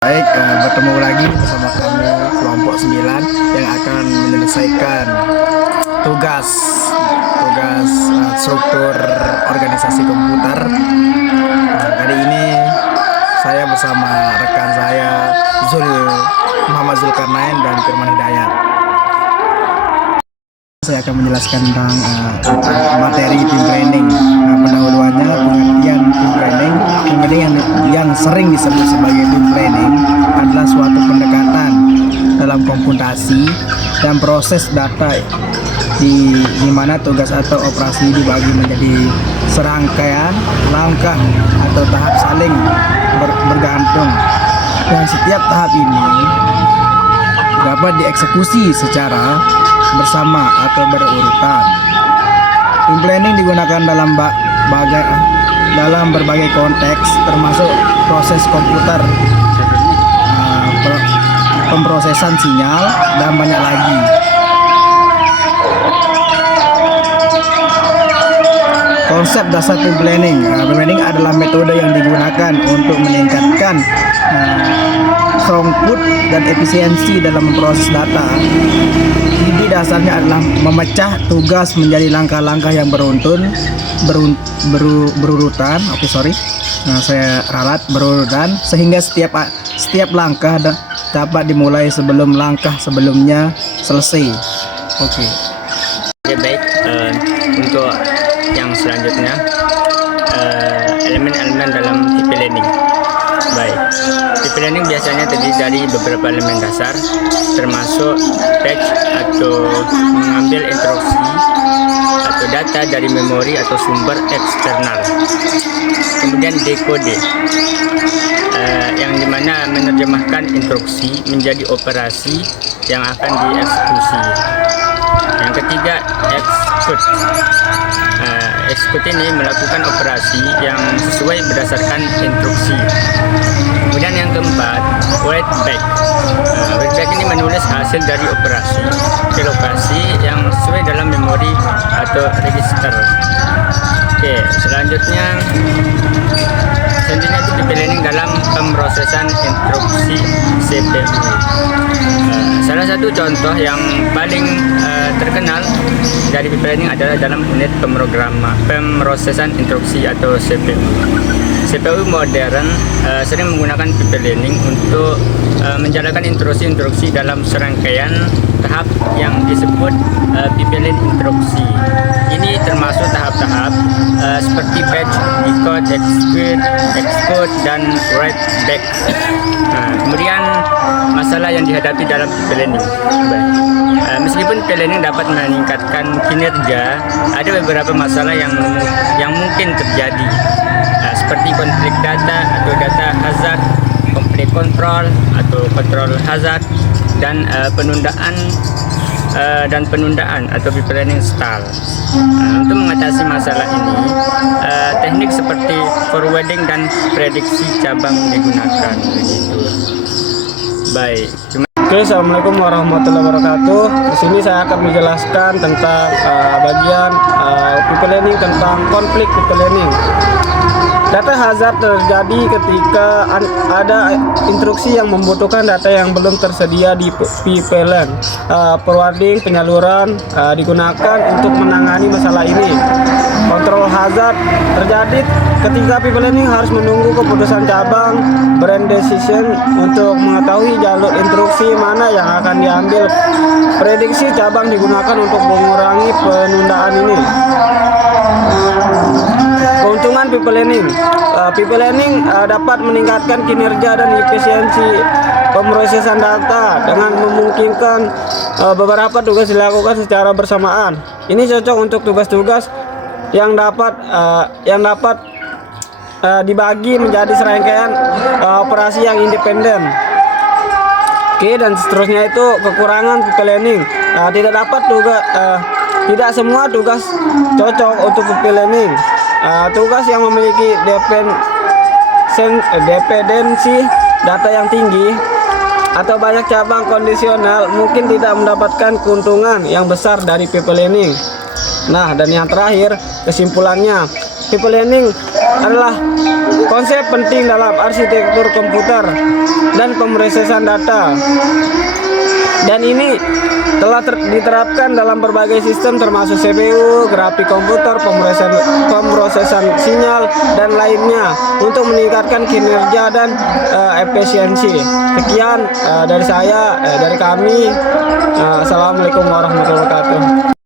Baik, bertemu lagi bersama kami kelompok 9 yang akan menyelesaikan tugas struktur organisasi komputer. Kali ini saya bersama rekan saya Muhammad Zulkarnain dan Firman Hidayat. Saya akan menjelaskan tentang materi team planning. Pendahuluannya, pengertian team planning. Team planning yang sering disebut sebagai team planning adalah suatu pendekatan dalam komputasi dan proses data di mana tugas atau operasi dibagi menjadi serangkaian langkah atau tahap saling bergantung, dan setiap tahap ini dapat dieksekusi secara bersama atau berurutan. Team planning digunakan dalam berbagai konteks, termasuk proses komputer, pemrosesan sinyal, dan banyak lagi. Konsep dasar team planning. Team planning adalah metode yang digunakan untuk meningkatkan throughput dan efisiensi dalam memproses data. Ide dasarnya adalah memecah tugas menjadi langkah-langkah yang berurutan. Saya ralat berurutan sehingga setiap langkah dapat dimulai sebelum langkah sebelumnya selesai. Oke, baik. Untuk yang selanjutnya, elemen-elemen dalam team planning. Baik, team planning biasanya terdiri dari beberapa elemen dasar, termasuk batch atau mengambil instruksi atau data dari memori atau sumber eksternal. Kemudian dekode, yang dimana menerjemahkan instruksi menjadi operasi yang akan dieksekusi. Yang ketiga, execute. Execute ini melakukan operasi yang sesuai berdasarkan instruksi. Kemudian yang keempat, write back. Write back ini menulis hasil dari operasi ke lokasi yang sesuai dalam memori atau register. Oke, selanjutnya itu team planning dalam pemrosesan instruksi CPU. Salah satu contoh yang paling terkenal dari team planning adalah dalam unit pemrosesan instruksi atau CPU. CPU modern sering menggunakan team planning untuk menjalankan instruksi-instruksi dalam serangkaian tahap yang disebut pipeline instruksi. Ini termasuk tahap-tahap seperti batch, decode, execute, dan write back. Kemudian masalah yang dihadapi dalam team planning. Meskipun team planning dapat meningkatkan kinerja, ada beberapa masalah yang mungkin terjadi, seperti konflik data atau data hazard, konflik kontrol atau control hazard, dan penundaan atau planning stall. Untuk mengatasi masalah ini, teknik seperti forwarding dan prediksi cabang digunakan. Baik. Oke, assalamualaikum warahmatullahi wabarakatuh. Di sini saya akan menjelaskan tentang bagian planning tentang konflik planning. Data hazard terjadi ketika ada instruksi yang membutuhkan data yang belum tersedia di pipeline. Forwarding penyaluran digunakan untuk menangani masalah ini. Control hazard terjadi ketika pipeline harus menunggu keputusan cabang brand decision untuk mengetahui jalur instruksi mana yang akan diambil. Prediksi cabang digunakan untuk mengurangi penundaan ini. Keuntungan pipeline. Pipeline dapat meningkatkan kinerja dan efisiensi pemrosesan data dengan memungkinkan beberapa tugas dilakukan secara bersamaan. Ini cocok untuk tugas-tugas yang dapat dibagi menjadi serangkaian operasi yang independen. Oke, dan seterusnya itu kekurangan planning. Tidak semua tugas cocok untuk planning. Tugas yang memiliki dependensi data yang tinggi atau banyak cabang kondisional mungkin tidak mendapatkan keuntungan yang besar dari planning. Nah, dan yang terakhir, kesimpulannya, planning adalah konsep penting dalam arsitektur komputer dan pemrosesan data. Dan ini telah diterapkan dalam berbagai sistem termasuk CPU, grafik komputer, pemrosesan sinyal, dan lainnya untuk meningkatkan kinerja dan efisiensi. Sekian dari saya, dari kami. Assalamualaikum warahmatullahi wabarakatuh.